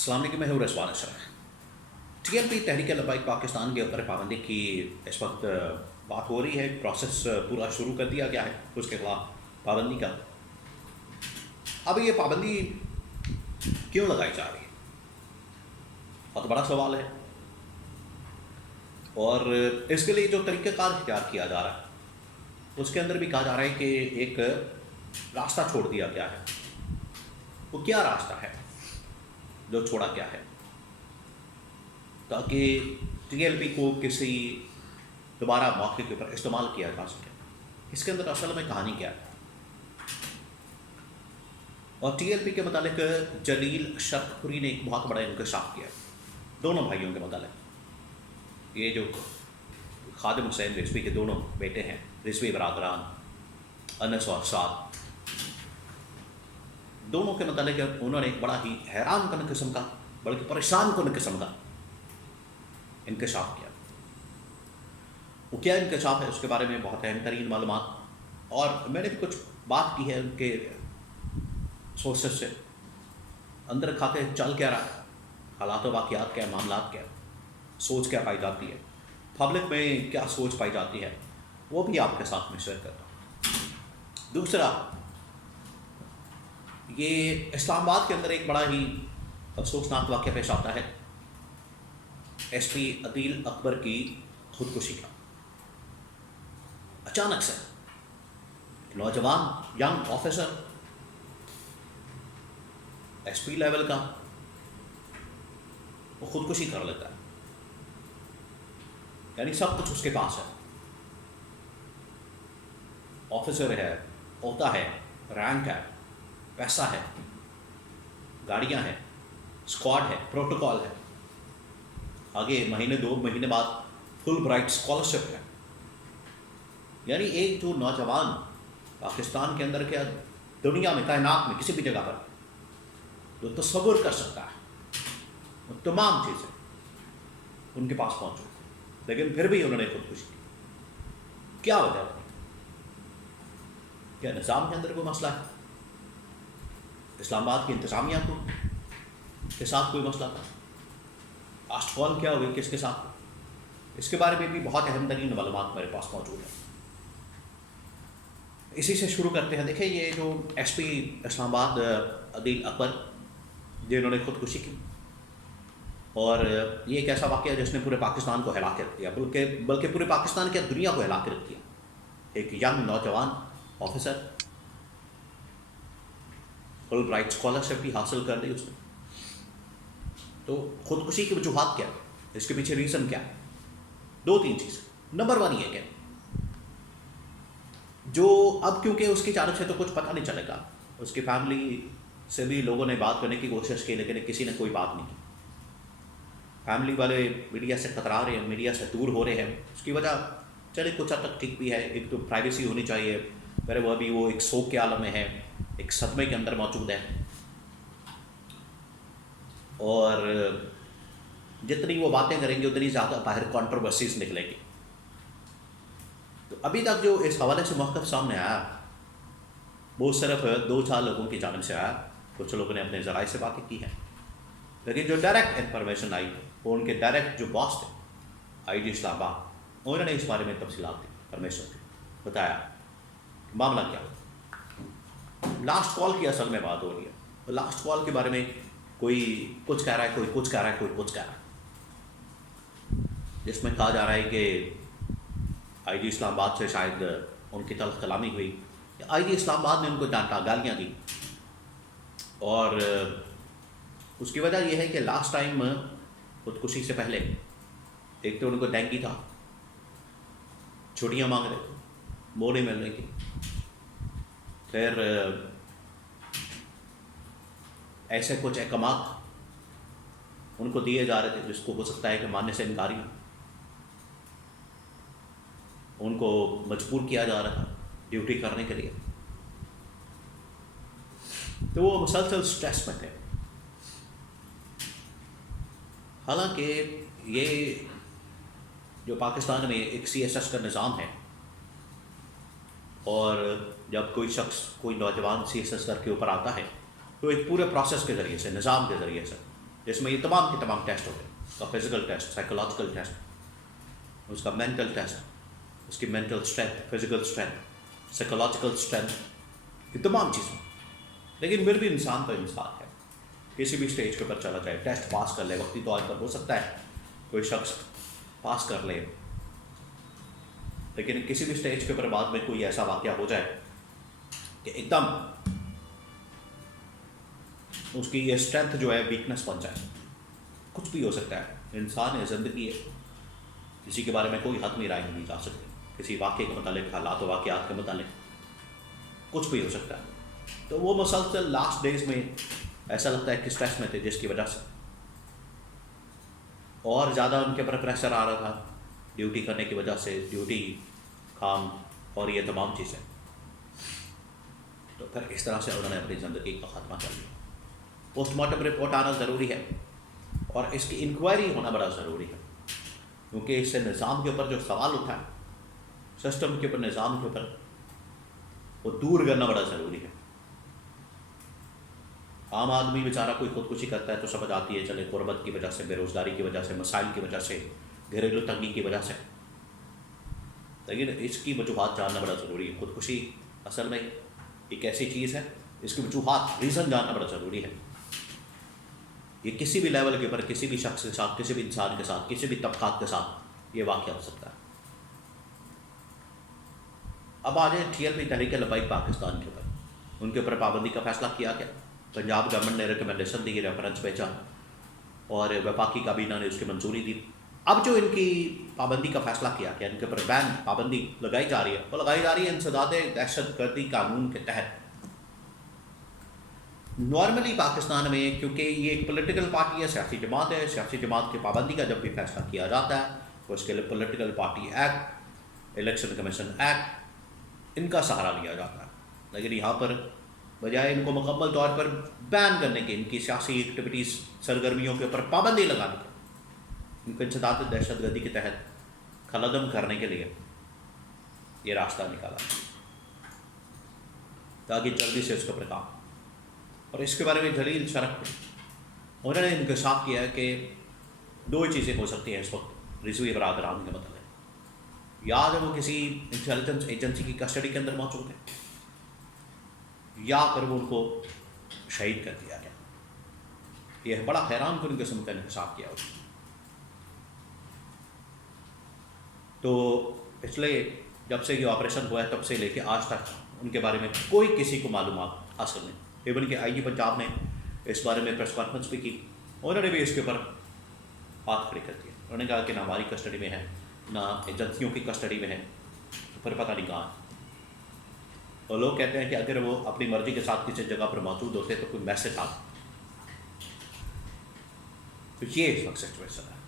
السلام علیکم، میں ہوں رضوان اشرف۔ T L P Tehreek Labbaik Pakistan کے اوپر پابندی کی اس وقت بات ہو رہی ہے، پروسیس پورا شروع کر دیا گیا ہے اس کے خلاف پابندی کا۔ اب یہ پابندی کیوں لگائی جا رہی ہے، بہت بڑا سوال ہے، اور اس کے لیے جو طریقہ کار اختیار کیا جا رہا ہے اس کے اندر بھی کہا جا رہا ہے کہ ایک راستہ چھوڑ دیا گیا ہے۔ وہ کیا راستہ ہے جو چھوڑا گیا ہے؟ تاکہ ٹی ایل پی کو کسی دوبارہ موقع کے اوپر استعمال کیا جا سکے۔ اس کے اندر اصل میں کہانی کیا ہے؟ اور ٹی ایل پی کے متعلق جلیل شرقپوری نے ایک بہت بڑا انکشاف کیا دونوں بھائیوں کے متعلق۔ یہ جو خادم حسین رضوی کے دونوں بیٹے ہیں، رضوی برادران انس اور سعد، دونوں کے متعلق انہوں نے ایک بڑا ہی حیران کن قسم کا، بلکہ پریشان کن قسم کا انکشاف کیا۔ وہ کیا انکشاف ہے اس کے بارے میں بہت اہم ترین معلومات، اور میں نے بھی کچھ بات کی ہے ان کے سورسز سے، اندر کھاتے چل کیا رہا ہے، حالات و واقعات کیا، معاملات کیا، سوچ کیا پائی جاتی ہے، پبلک میں کیا سوچ پائی جاتی ہے، وہ بھی آپ کے ساتھ میں شیئر کرتا ہوں۔ دوسرا، یہ اسلام آباد کے اندر ایک بڑا ہی افسوسناک واقعہ پیش آتا ہے، ایس پی عدیل اکبر کی خودکشی کا۔ اچانک سے نوجوان young officer, S P level کا، وہ خودکشی کر لیتا ہے۔ یعنی سب کچھ اس کے پاس ہے، آفیسر ہے، عہدہ ہے، رینک ہے، پیسہ ہے، گاڑیاں ہیں، اسکواڈ ہے، پروٹوکال ہے، آگے مہینے 2 مہینے بعد فل برائٹ اسکالرشپ ہے۔ یعنی ایک جو نوجوان پاکستان کے اندر کیا دنیا میں، کائنات میں کسی بھی جگہ پر جو تصور کر سکتا ہے، وہ تمام چیزیں ان کے پاس پہنچ چکی، لیکن پھر بھی انہوں نے خودکشی کی۔ کیا وجہ ہے؟ کیا نظام کے اندر کوئی مسئلہ ہے؟ اسلام آباد کی انتظامیہ کے ساتھ کوئی مسئلہ تھا؟ لاسٹ کال کیا ہوئی کس کے ساتھ؟ اس کے بارے میں بھی بہت اہم ترین معلومات میرے پاس موجود ہیں۔ اسی سے شروع کرتے ہیں۔ دیکھیں، یہ جو ایس پی اسلام آباد عدیل اکبر جنہوں نے خودکشی کی، اور یہ ایک ایسا واقعہ جس نے پورے پاکستان کو ہلا کے رکھ دیا، بلکہ پورے پاکستان کی دنیا کو ہلا کے رکھ دیا۔ ایک ینگ نوجوان آفیسر، فل برائٹ اسکالرشپ بھی حاصل کر لی اس نے۔ تو خودکشی کی وجوہات کیا ہے، اس کے پیچھے ریزن کیا ہے؟ 2-3 چیزیں۔ نمبر 1 یہ کہ جو اب کیونکہ اس کی جانب سے تو کچھ پتہ نہیں چلے گا، اس کی فیملی سے بھی لوگوں نے بات کرنے کی کوشش کی، لیکن کسی نے کوئی بات نہیں کی۔ فیملی والے میڈیا سے کترا رہے ہیں، میڈیا سے دور ہو رہے ہیں۔ اس کی وجہ چلے کچھ حد تک ٹھیک بھی ہے، ایک تو پرائیویسی ہونی چاہیے، پھر وہ ابھی وہ ایک سوگ کے عالم میں ہے، ایک صدمے کے اندر موجود ہے، اور جتنی وہ باتیں کریں گے اتنی زیادہ باہر کنٹروورسیز نکلیں گی۔ تو ابھی تک جو اس حوالے سے موقف سامنے آیا وہ صرف 2-4 لوگوں کی جانب سے آیا، کچھ لوگوں نے اپنے ذرائع سے باتیں کی ہیں، لیکن جو ڈائریکٹ انفارمیشن آئی وہ ان کے ڈائریکٹ جو باس تھے آئی جی اسلام آباد، انہوں نے اس بارے میں تفصیلات دی، انفارمیشن دی، بتایا معاملہ کیا۔ لاسٹ کال کی اصل میں بات ہو رہی ہے۔ لاسٹ کال کے بارے میں کوئی کچھ کہہ رہا ہے، کوئی کچھ کہہ رہا ہے، کوئی کچھ کہہ رہا ہے، جس میں کہا جا رہا ہے کہ آئی جی اسلام آباد سے شاید ان کی تلخ کلامی ہوئی، آئی جی اسلام آباد نے ان کو ڈانٹا، گالیاں دی، اور اس کی وجہ یہ ہے کہ لاسٹ ٹائم خودکشی سے پہلے ایک تو ان کو ڈینگی تھا، چھٹیاں مانگ رہے تھے، وہ نہیں مل رہی تھی، پھر ایسے کچھ احکامات ان کو دیے جا رہے تھے جس کو ہو سکتا ہے کہ ماننے سے انکاری ہو، ان کو مجبور کیا جا رہا تھا ڈیوٹی کرنے کے لیے، تو وہ مسلسل سٹریس میں تھے۔ حالانکہ یہ جو پاکستان میں ایک سی ایس ایس کا نظام ہے، اور جب کوئی شخص، کوئی نوجوان سی ایس ایس کے اوپر آتا ہے تو ایک پورے پروسیس کے ذریعے سے، نظام کے ذریعے سے جس میں یہ تمام کے تمام ٹیسٹ ہوتے ہیں، اس کا فزیکل ٹیسٹ، سائیکولوجیکل ٹیسٹ، اس کا مینٹل ٹیسٹ، اس کی mental strength, physical strength, psychological strength, یہ تمام چیزیں. لیکن پھر بھی انسان تو انسان ہے، کسی بھی اسٹیج کے اوپر چلا جائے ٹیسٹ پاس کر لے. وقتی طور پر ہو سکتا ہے کوئی شخص پاس کر لے، لیکن کسی بھی اسٹیج کے اوپر بعد میں کوئی ایسا واقعہ ہو جائے کہ ایک دم اس کی یہ اسٹرینتھ جو ہے ویکنس بن جائے. کچھ بھی ہو سکتا ہے، انسان ہے، زندگی ہے، کسی کے بارے میں کوئی حتمی رائے نہیں جا سکتی. کسی واقعے کے متعلق، حالات و واقعات کے متعلق کچھ بھی ہو سکتا ہے. تو وہ مسلسل لاسٹ ڈیز میں ایسا لگتا ہے کہ اسٹریس میں تھے، جس کی وجہ سے اور زیادہ ان کے اوپر پریشر آ رہا تھا ڈیوٹی کرنے کی وجہ سے، ڈیوٹی، کام اور یہ تمام چیزیں. تو پھر اس طرح سے انہوں نے اپنی زندگی کا خاتمہ کر لیا. پوسٹ مارٹم رپورٹ آنا ضروری ہے اور اس کی انکوائری ہونا بڑا ضروری ہے، کیونکہ اس سے نظام کے اوپر جو سوال اٹھا ہے، سسٹم کے اوپر، نظام کے اوپر، وہ دور کرنا بڑا ضروری ہے. عام آدمی بیچارہ کوئی خودکشی کرتا ہے تو سمجھ آتی ہے چلے غربت کی وجہ سے، بے روزگاری کی وجہ سے، مسائل کی وجہ سے، گھریلو تنگی کی وجہ سے. لیکن اس کی وجوہات جاننا بڑا ضروری ہے. خودکشی اصل میں ایک ایسی چیز ہے، اس کی وجوہات، ریزن جاننا بڑا ضروری ہے. یہ کسی بھی لیول کے اوپر، کسی بھی شخص کے ساتھ، کسی بھی انسان کے ساتھ، کسی بھی طبقات کے ساتھ یہ واقعہ ہو سکتا ہے. اب آ جائیں TLP تحریک لبیک پاکستان کے اوپر. ان کے اوپر پابندی کا فیصلہ کیا گیا. پنجاب گورنمنٹ نے ریکمنڈیشن دی، ریفرنس بھیجا اور وفاقی کابینہ نے اس کی منظوری دی. اب جو ان کی پابندی کا فیصلہ کیا گیا، ان کے اوپر بین، پابندی لگائی جا رہی ہے، وہ لگائی جا رہی ہے انسداد دہشت گردی قانون کے تحت. نارملی پاکستان میں کیونکہ یہ ایک پولیٹیکل پارٹی ہے، سیاسی جماعت ہے، سیاسی جماعت کی پابندی کا جب بھی فیصلہ کیا جاتا ہے تو اس کے لیے political party act, election commission act, ان کا سہارا لیا جاتا ہے. لیکن یہاں پر بجائے ان کو مکمل طور پر بین کرنے کے، ان کی سیاسی ایکٹیویٹیز، سرگرمیوں کے اوپر پابندی لگانے کے، ان کو انسداد دہشت گردی کے تحت خلعدم کرنے کے لیے یہ راستہ نکالا تاکہ جلدی سے اس کو پرکام. اور اس کے بارے میں جلیل شرح انہوں نے انکشاف کیا ہے کہ دو چیزیں ہو سکتی ہیں اس وقت رضوی برادران کے متعلق. یا جب وہ کسی انٹیلیجنس ایجنسی کی کسٹڈی کے اندر موجود ہیں، یا پھر وہ ان کو شہید کر دیا گیا. یہ بڑا حیران کن قسم کا انکشاف کیا ہوگا. تو پچھلے جب سے یہ آپریشن ہوا ہے تب سے لے کے آج تک ان کے بارے میں کوئی کسی کو معلومات حاصل نہیں. ایون کہ IG پنجاب نے اس بارے میں پریس کانفرنس بھی کی، انہوں نے بھی اس کے اوپر ہاتھ کھڑے کر دیا. انہوں نے کہا کہ نہ ہماری کسٹڈی میں ہے، نہ ایجنسیوں کی کسٹڈی میں ہے، تو پھر پتہ نہیں کہاں. اور لوگ کہتے ہیں کہ اگر وہ اپنی مرضی کے ساتھ کسی جگہ پر موجود ہوتے تو کوئی میسج آتا. تو یہ اس وقت سچویشن ہے.